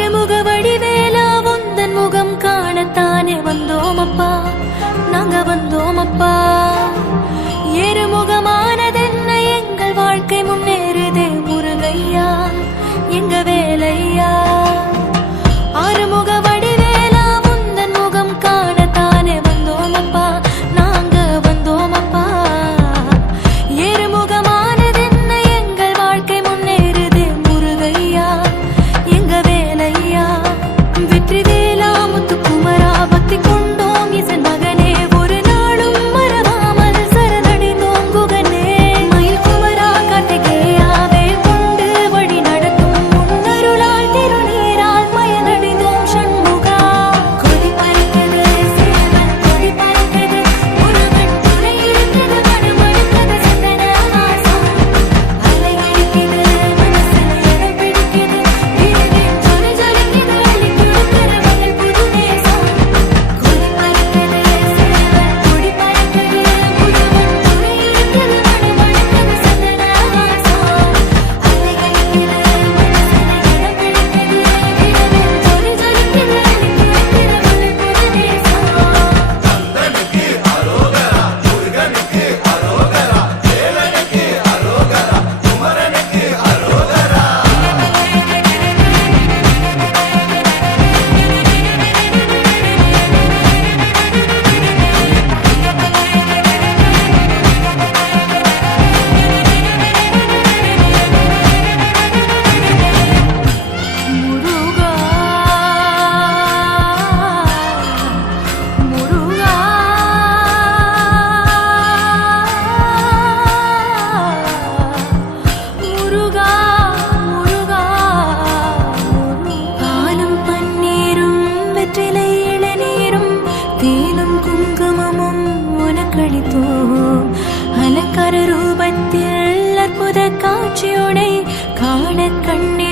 ஆறுமுக வடிவேலா உந்தன் முகம் காணத்தானே வந்தோமப்பா, நாங்க வந்தோமப்பா. ஏறுமுகமானதென்ன எங்கள் வாழ்க்கை முன்னேறுதே முருகையா எங்க வேலையா. ஆறுமுக வடிவேலா உந்தன் முகம் காணத்தானே வந்தோமப்பா, நாங்க வந்தோமப்பா. ஏறுமுகமானதென்ன எங்கள் வாழ்க்கை முன்னேறுதே முருகையா எங்க வேலையா. வெற்றி வேலா முத்துக்குமரா பக்தி கொண்டோம் இசன் மகனே, ஒரு நாளும் மறவாமல் சரணடைந்தோம் குகனே. மயில் குமரா கார்த்திகேயா வேல் கொண்டு வழி நடத்தும் முன்னருளால் திருநீரால் மயனடைந்தோம் சண்முகா. கொடி பறக்குது சேவல் கொடி பறக்குது, முருகன் துணை இருக்குது மனமடுக்குது சந்தன வாசம். அலை அடிக்குது மனசுல இடம் பிடிக்குது, இடுவேன் ஜொலி ஜொலிக்குது அள்ளி கொடுக்கிற வயல் புது நேசம். கொடி பறக்குது சேவல் கொடி பறக்குது, முருகன் துணை இருக்குது மனமடுக்குது சந்தன வாசம். அலை அடிக்குது மனசுல இடம் பிடிக்குது, இடுவேன் ஜொலி ஜொலிக்குது அள்ளி கொடுக்கிற வயல் புது நேசம். கந்தனுக்கு அரோகரா, முருகனுக்கு அரோகரா, வேலனுக்கு அரோகரா, குமரனுக்கு அரோகரா. முருகா முருகா முருகா முருகா. பாலும் பன்னீரும் வெற்றிலை இளநீரும் தேனும் குங்குமமும் உனக்களித்தோம். அலங்கார ரூபத்தில் அற்புத காட்சியோடை காண கண்ணே